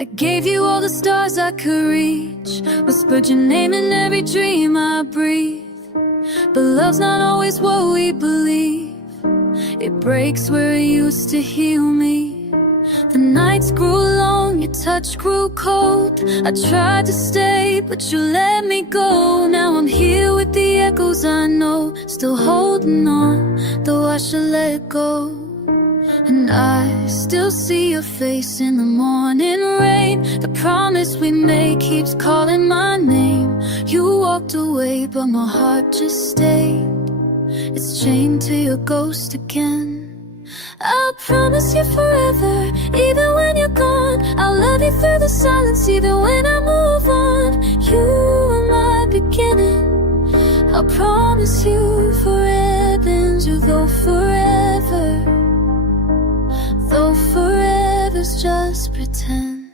I gave you all the stars I could reach, whispered your name in every dream I breathe. But love's not always what we believe. It breaks where it used to heal me. The nights grew long, your touch grew cold. I tried to stay, but you let me go. Now I'm here with the echoes I know, still holding on, though I should let go. And I still see your face in the morning rain. The promise we made keeps calling my name. You walked away, but my heart just stayed. It's chained to your ghost again. I'll promise you forever, even when you're gone. I'll love you through the silence, even when I move on. You are my beginning. I'll promise you forever, and you though forever's just pretend.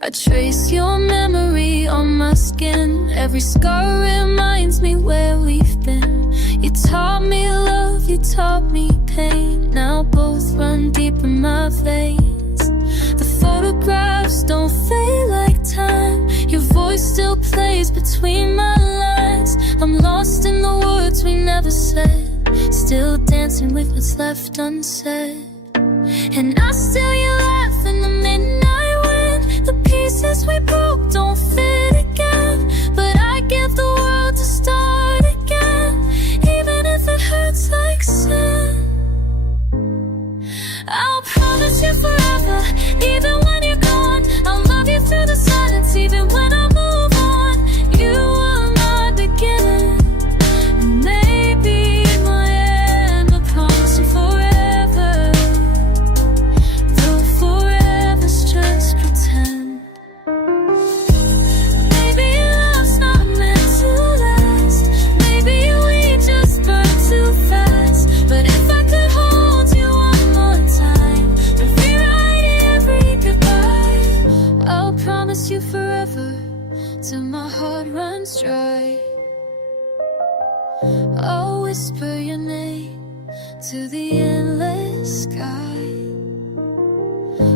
I trace your memory on my skin. Every scar reminds me where we've been. You taught me love, you taught me pain. Now both run deep in my veins. The photographs don't fade like time. Your voice still plays between my lines. I'm lost in the words we never said, still dancing with what's left unsaid. And I still you laugh in the midnight wind. The pieces we broke don't fit again, but I give the world to start again, even if it hurts like sin. I'll promise you forever, even when you're gone. I'll love you through the silence, even when I move on. You are my beginning, and maybe my end. I promise you forever, though forever's just pretend. Maybe love's not meant to last. Maybe we just burn too fast. But if I could hold you one more time, I'd rewrite every goodbye. I'll promise you forever, till my heart runs dry. I'll whisper your name to the endless sky.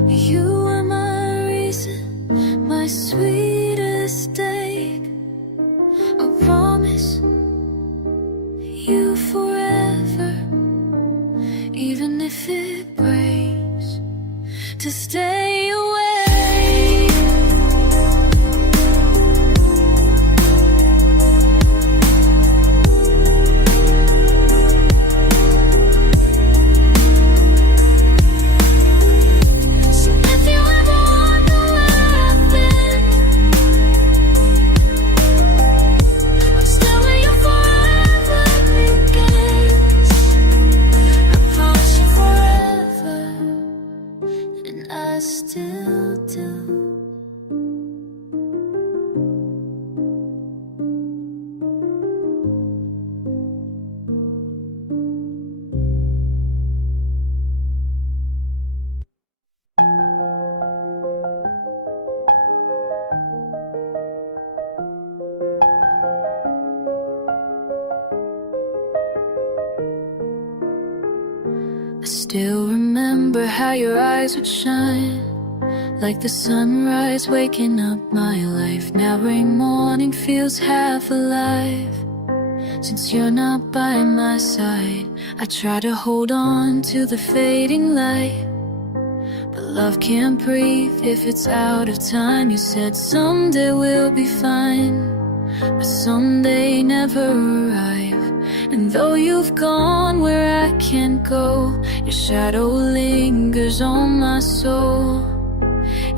You are my reason, my sweetest date. I promise you forever, even if it breaks, to stay away. So if you ever wonder where I've been, I'm still where your forever begins. I promise you forever, and I still do. I still remember how your eyes would shine, like the sunrise waking up my life. Now every morning feels half alive. Since you're not by my side, I try to hold on to the fading light, but love can't breathe if it's out of time. You said someday we'll be fine, but someday never arrive. And though you've gone where I can't go, your shadow lingers on my soul.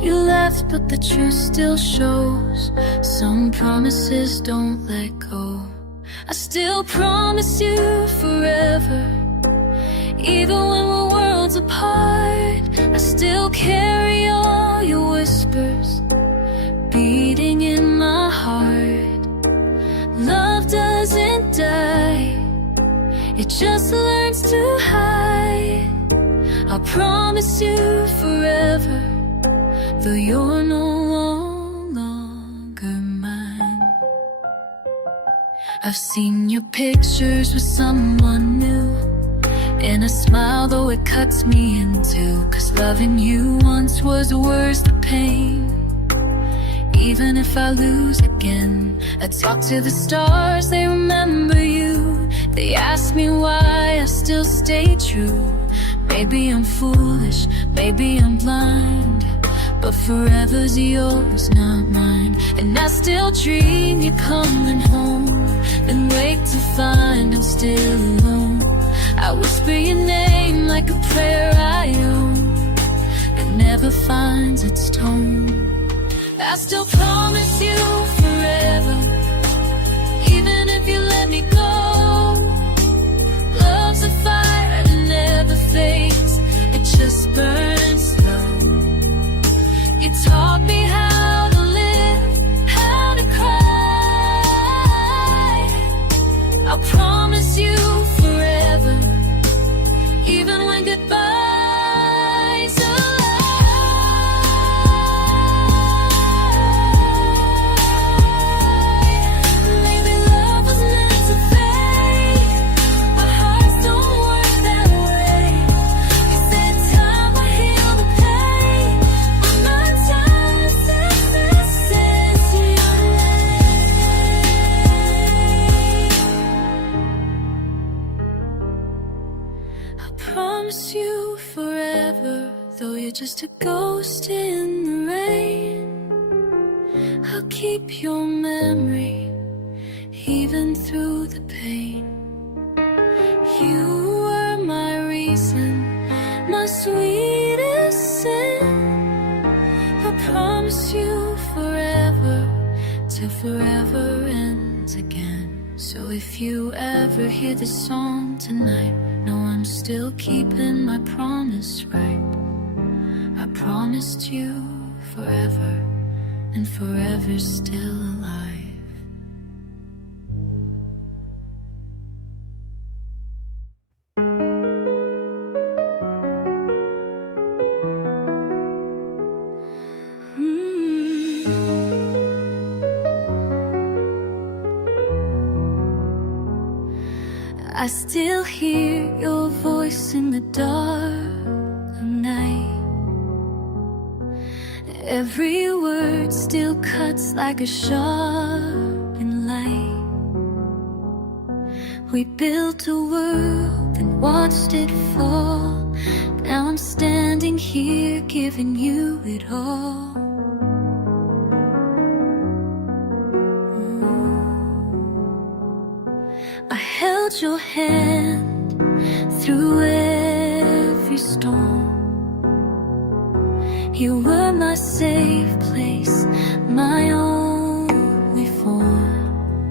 You left, but the truth still shows. Some promises don't let go. I still promise you forever, even when we're worlds apart. I still carry all your whispers beating in my heart. Love doesn't die, it just learns to hide. I promise you forever, though you're no longer I've seen your pictures with someone new, and a smile though it cuts me in two. 'Cause loving you once was worth the pain. Even if I lose again, I talk to the stars, they remember you. They ask me why I still stay true. Maybe I'm foolish, maybe I'm blind, but forever's yours, not mine. And I still dream you're coming home, then wake to find I'm still alone. I whisper your name like a prayer I own, it never finds its tone. I still promise you forever, even if you let me go. Love's a fire that never fades, it just burns slow. You taught me how to live, how to cry. I'll promise you forever, even when goodbye's a lie. Maybe love was meant to fade, but hearts don't work that way. You said time will heal the pain, but my time is sentences in your name. I promise you forever, though you're just a ghost in the rain. I'll keep your memory, even through the pain. You were my reason, my sweetest sin. I promise you forever, till forever ends again. So if you ever hear this song tonight, know I'm still keeping my promise right. I promised you forever, and forever's still alive. I still hear your voice in the dark of night. Every word still cuts like a sharpened light. We built a world and watched it fall. Now I'm standing here giving you it all. I held your hand through every storm. You were my safe place, my only form.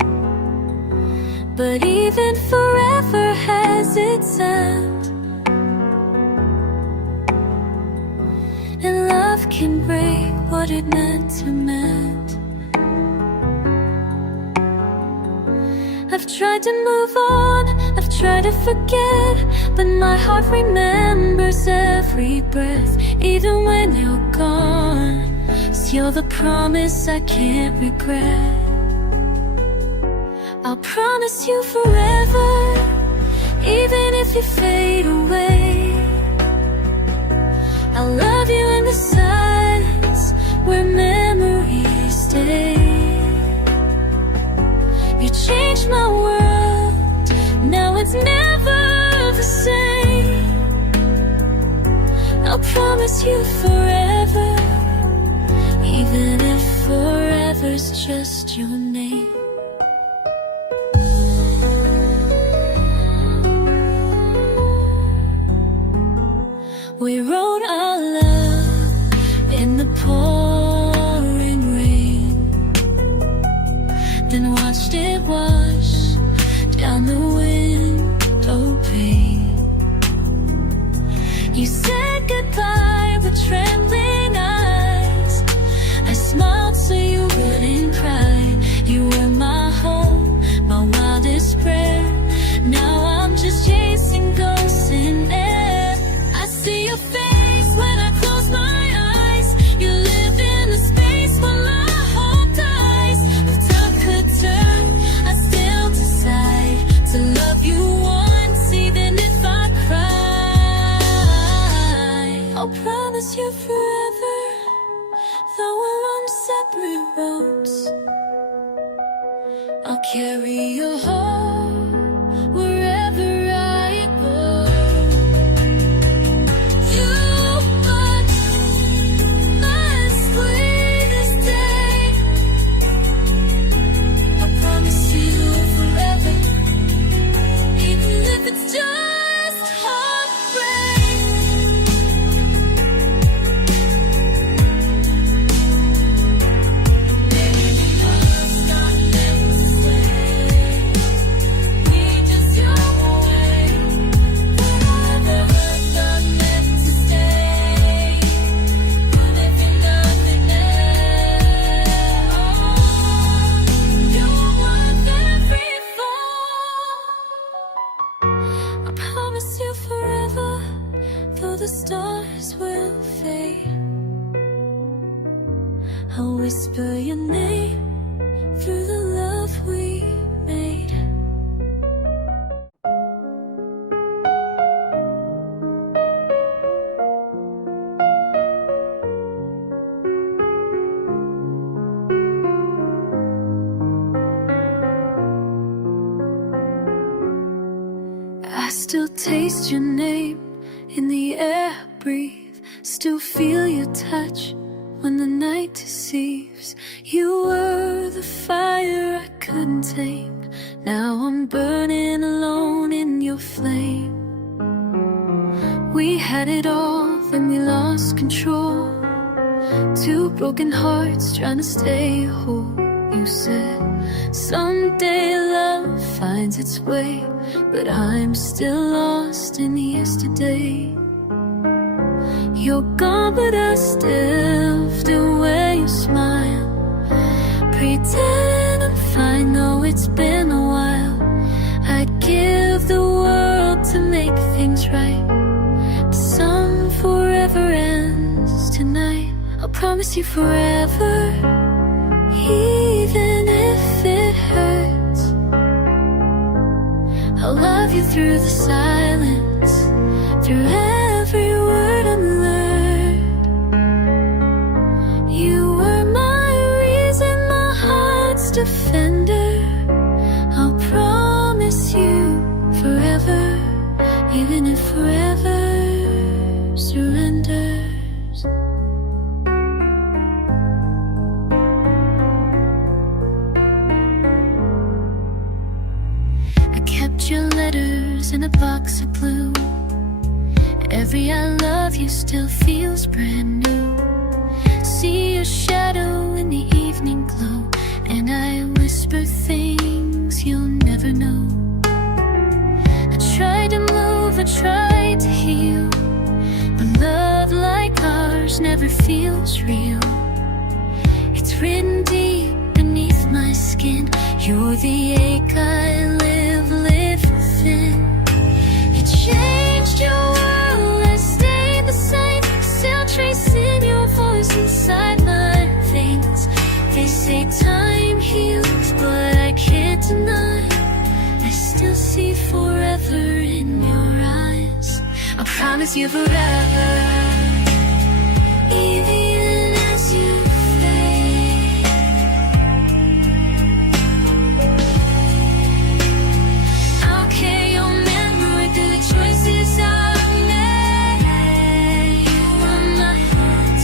But even forever has its end, and love can break what it meant to mend. I've tried to move on, I've tried to forget, but my heart remembers every breath, even when you're gone. 'Cause you're the promise I can't regret. I'll promise you forever, even if you fade away. I'll love you in the silence where memories stay. You changed my world, now it's never the same. I'll promise you forever, even if forever's just your name. We wrote our love in the pouring rain, then watched it wash down the window pane. You said goodbye with trembling eyes. I smiled so you wouldn't cry. You were my home, my wildest prayer. Now I'm just chasing ghosts in air. I see your face when I close my eyes. You live in a space where my hope dies. If time could turn, I still to I'll carry your heart wherever I go. You must wait this day. I promise you forever, even if it's just heartbreak. Maybe love's not meant to stay. We just go away. Forever not meant to stay. What if you're nothing else? You're worth every fall. I promise you forever, though the stars will fade. I'll whisper your name through the love we made. I still taste your name in the air I breathe. Still feel your touch when the night deceives. You were the fire I couldn't tame. Now I'm burning alone in your flame. We had it all, then we lost control. Two broken hearts trying to stay whole. You said someday love finds its way, but I'm still lost in yesterday. You're gone, but I still feel where you smile. Pretend I'm fine, though it's been a while. I'd give the world to make things right, but some forever ends tonight. I'll promise you forever, even if it hurts. I'll love you through the silence, through every word unlearned. You were my reason, my heart's defender. I'll promise you forever, even if forever surrenders. I kept your letters in a box of blue. Every I love you still feels brand new. See your shadow in the evening glow, and I whisper things you'll never know. I tried to move, I tried to heal, but love like ours never feels real. It's written deep beneath my skin. You're the ache I live within. You changed your world, I stayed the same. Still tracing your voice inside my veins. They say time heals, but I can't deny I still see forever in your eyes. I promise you forever, even as you fade. I'll carry your memory through the choices I made. You are my heart,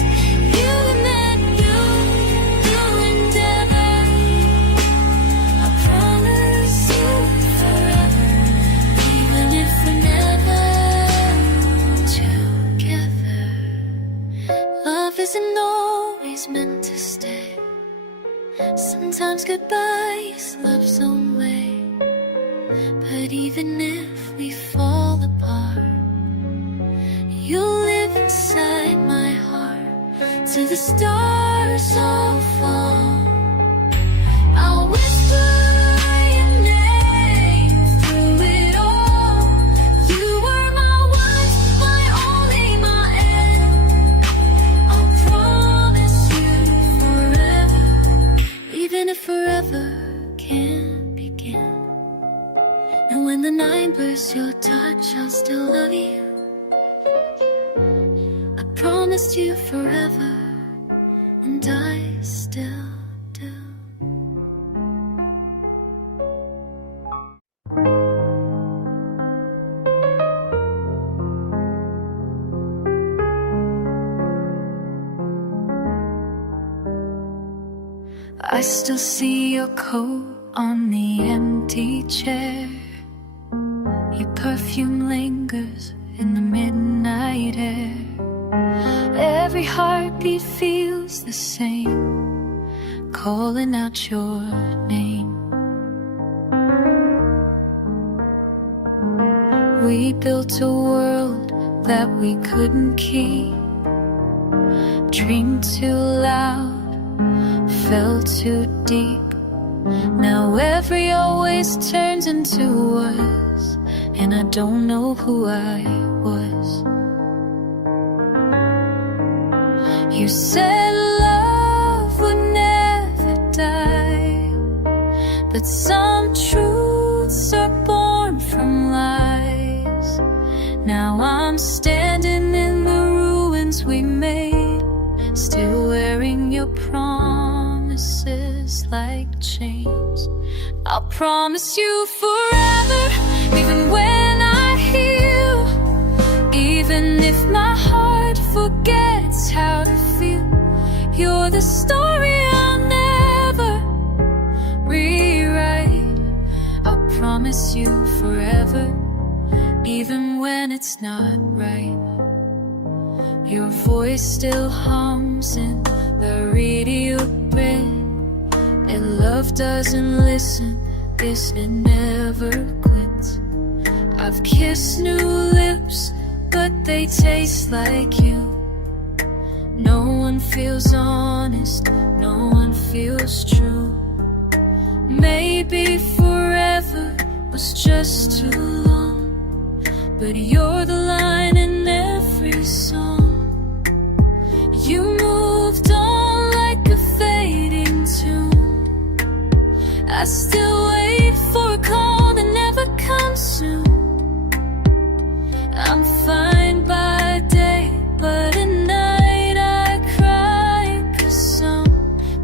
you and you endeavor. I promise you forever, even if we're never together. Love isn't always meant to stay. Sometimes goodbye is love's own way. But even if we fall apart, you'll live inside my heart till the stars all fall. I'll whisper your name through it all. You were my once, my only, my end. I'll promise you forever, even if forever can't begin. And when the night blurs your touch, I'll still love you. I promised you forever, and I still do. I still see your coat on the empty chair. Your perfume lingers in the midnight air. Every heartbeat feels the same, calling out your name. We built a world that we couldn't keep, dreamed too loud, fell too deep. Now every always turns into was, and I don't know who I was. You said love would never die, but some truths are born from lies. Now I'm standing in the ruins we made, still wearing your promises like chains. I'll promise you forever, even when I heal, even if my heart forgets how to feel. You're the story I'll never rewrite. I'll promise you forever, even when it's not right. Your voice still hums in the radio grid, and love doesn't listen, this it never quits. I've kissed new lips, but they taste like you. No one feels honest, no one feels true. Maybe forever was just too long, but you're the line in every song. You moved on like a fading tune. I still wait for a call that never comes soon. I'm fine by day, but at night I cry, 'cause some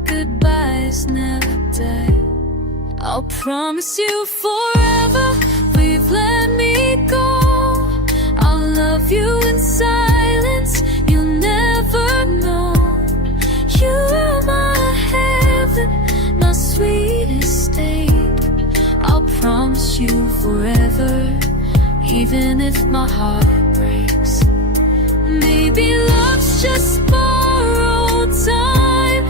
goodbyes never die. I'll promise you forever, we've let me go. I'll love you in silence, you'll never know. You're my heaven, my sweetest state. I'll promise you forever, even if my heart breaks. Maybe love's just borrowed time,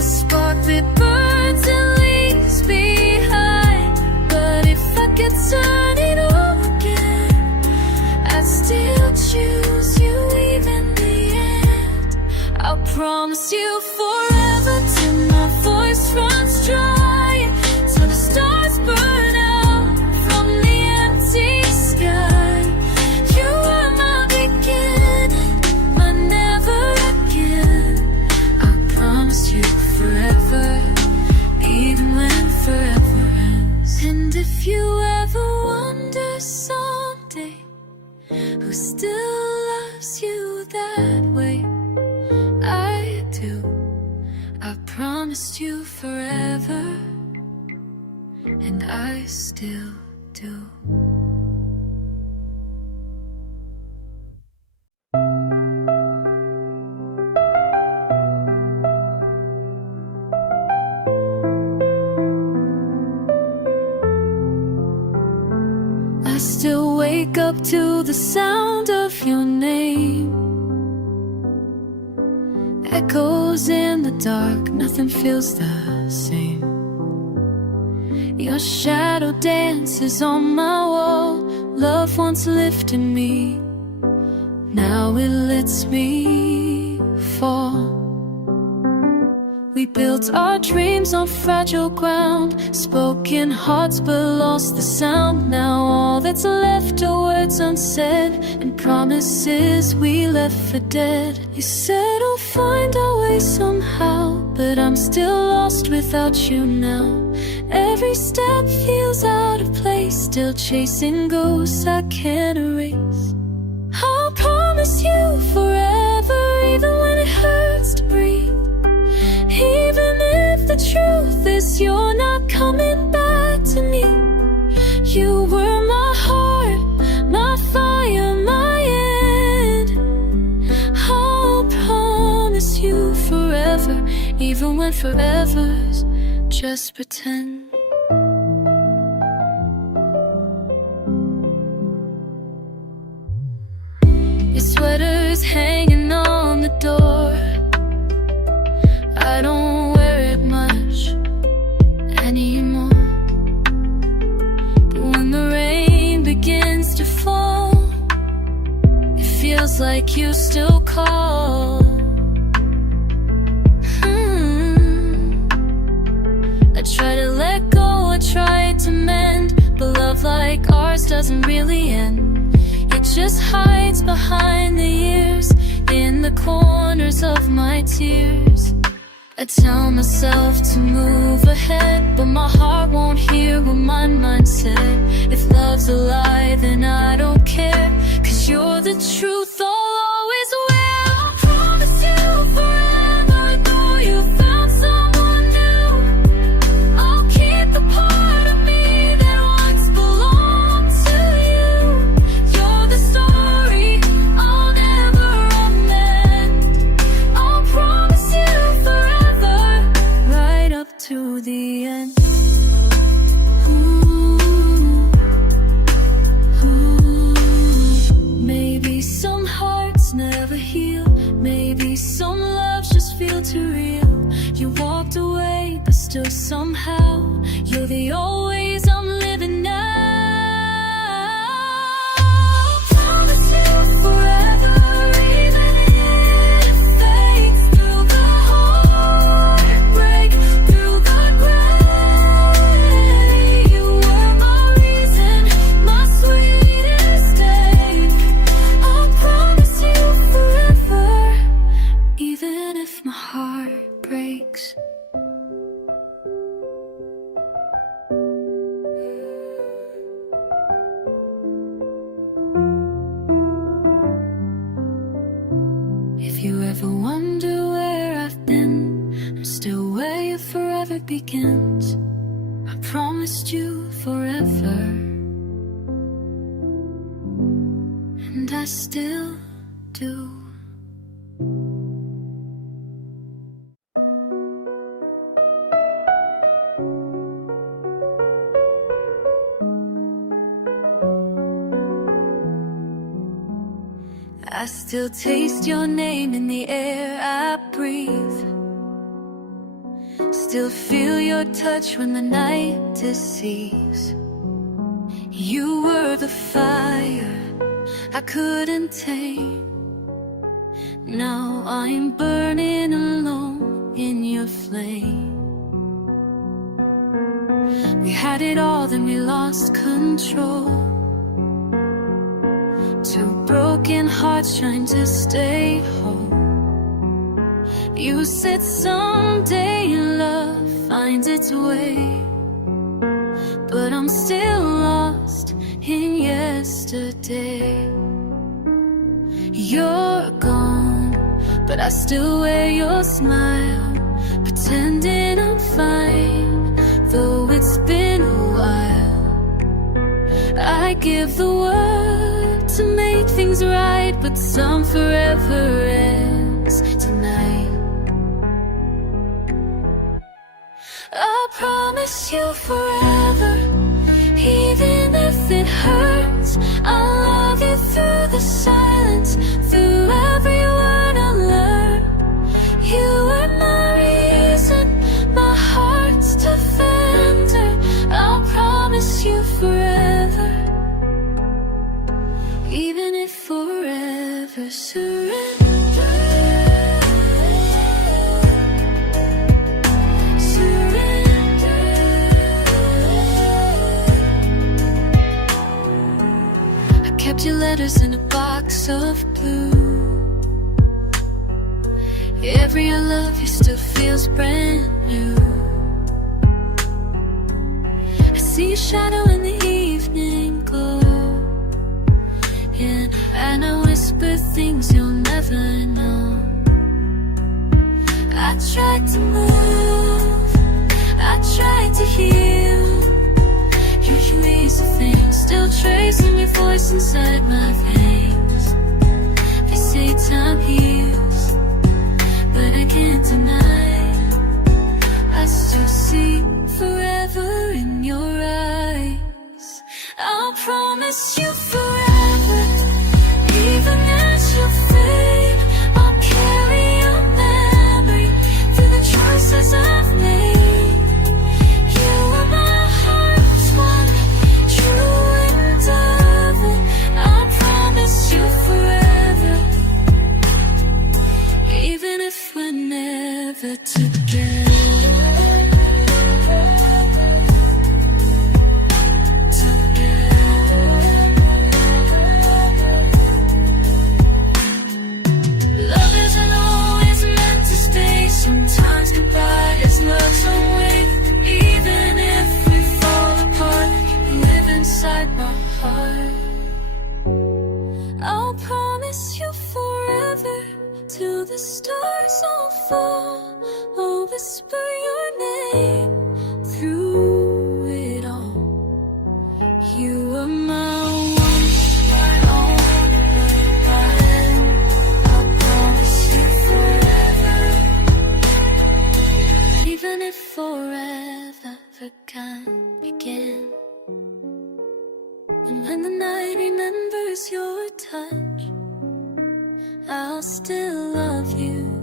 a spark that burns and leaves behind. But if I could turn it on again, I'd still choose you even the end. I'll promise you forever, till my voice runs dry, till the stars burn out from the empty sky. You are my beginning, my never again. I promise you forever, even when forever ends. And if you ever wonder someday who still loves you that way, I do. I promised you forever, and I still do. I still wake up to the sound of your name. Echoes in the dark, nothing feels the same. Your shadow dances on my wall. Love once lifted me, now it lets me fall. We built our dreams on fragile ground, spoken hearts but lost the sound. Now all that's left are words unsaid, and promises we left for dead. You said we'll find our way somehow, but I'm still lost without you now. Every step feels out of place, still chasing ghosts I can't erase. I'll promise you forever, even when it hurts to breathe. Even if the truth is you're not coming back to me. You were my heart, my fire, my end. I'll promise you forever, even when want forever's just pretend. Your sweater's hanging on the door. I don't wear it much anymore, but when the rain begins to fall, it feels like you still call. I try to let go, I try to mend, but love like ours doesn't really end. It just hides behind the years, in the corners of my tears. I tell myself to move ahead, but my heart won't hear what my mind said. If love's a lie, then I don't care, 'cause you're the truth I'll always wear. I promise you forever, though you found someone new, I'll keep the part of me that once belonged to you. You're the story I'll never amend. I'll promise you forever, right up to the end. Maybe some hearts never heal, maybe some loves just feel too real. You walked away, but still somehow you're the always I'm living now. Promise you forever, even if it fades, through the heartbreak, through the gray. You were my reason, my sweetest day. I'll promise you forever, even if my heart breaks. If you ever wonder where I've been, I'm still where your forever begins. I promised you forever, and I still do. I still taste your name in the air I breathe. Still feel your touch when the night deceives. You were the fire I couldn't tame. Now I'm burning alone in your flame. We had it all, then we lost control. Two broken hearts trying to stay whole. You said someday love finds its way, but I'm still lost in yesterday. You're gone, but I still wear your smile, pretending I'm fine, though it's been a while. I give the word to make things right, but some forever ends tonight. I promise you forever, even if it hurts. I'll love you through the silence, through every word I learn. You are my reason, my heart's defender. I'll promise you forever, even if forever surrender. Surrender. I kept your letters in a box of blue. Every I love you still feels brand new. I see your shadow in the evening glow, and I whisper things you'll never know. I tried to move, I tried to heal. You erase the things still tracing your voice inside my veins. They say time heals, but I can't deny promise you forever. Even as you fade, I'll carry your memory through the choices I've made. You are my heart's one true endeavor. I promise you forever. Even if we're never together. Sometimes goodbye is love's away. Even if we fall apart, you live inside my heart. I'll promise you forever, till the stars all fall. I'll whisper your name through it all. You are my one, my only one. I'll promise you forever. Even if forever can't begin. And when the night remembers your touch, I'll still love you.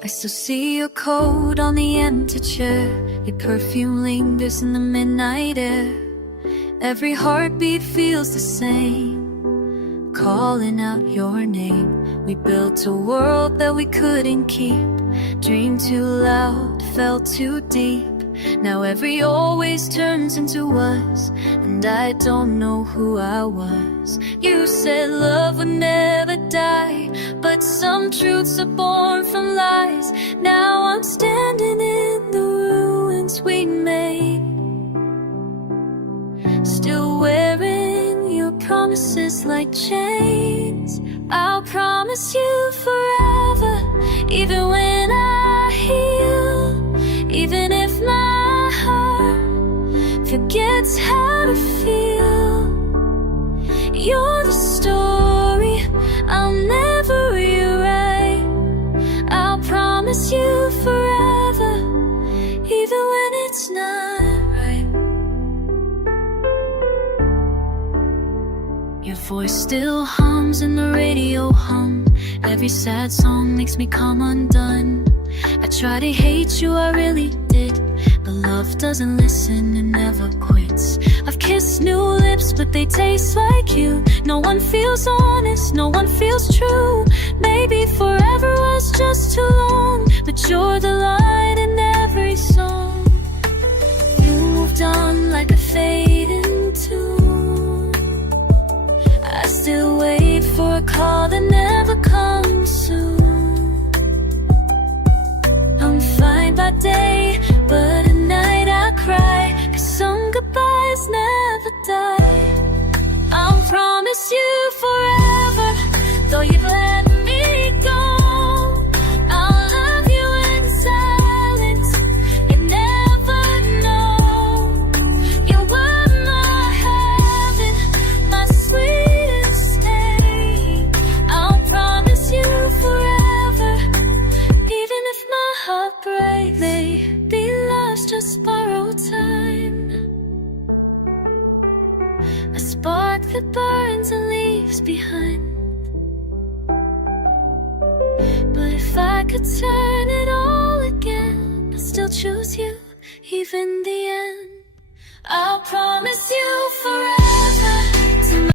I still see your coat on the empty chair. Your perfume lingers in the midnight air. Every heartbeat feels the same, calling out your name. We built a world that we couldn't keep, dreamed too loud, felt too deep. Now every always turns into was, and I don't know who I was. You said love would never die, but some truths are born from lies. Now I'm standing in the ruins we made, still wearing your promises like chains. I'll promise you forever, even when I heal. Even if my heart forgets how to feel, you're the story I'll never rewrite. I'll promise you forever, even when it's not right. Your voice still hums in the radio hum. Every sad song makes me come undone. I try to hate you, I really did, but love doesn't listen and never quits. I've kissed new lips, but they taste like you. No one feels honest, no one feels true. Maybe forever was just too long, but you're the light in every song. You moved on like a fading tune. I still wait for a call that never comes soon. I'm fine by day, but at night I cry, 'cause some goodbyes never die. I'll promise you forever, though you've let me go. I'll love you in silence, you never know. You were my heaven, my sweetest state. I'll promise you forever, even if my heartbreak may be lost, just borrowed time. A spark that burns and leaves behind. But if I could turn it all again, I'd still choose you, even the end. I'll promise you forever.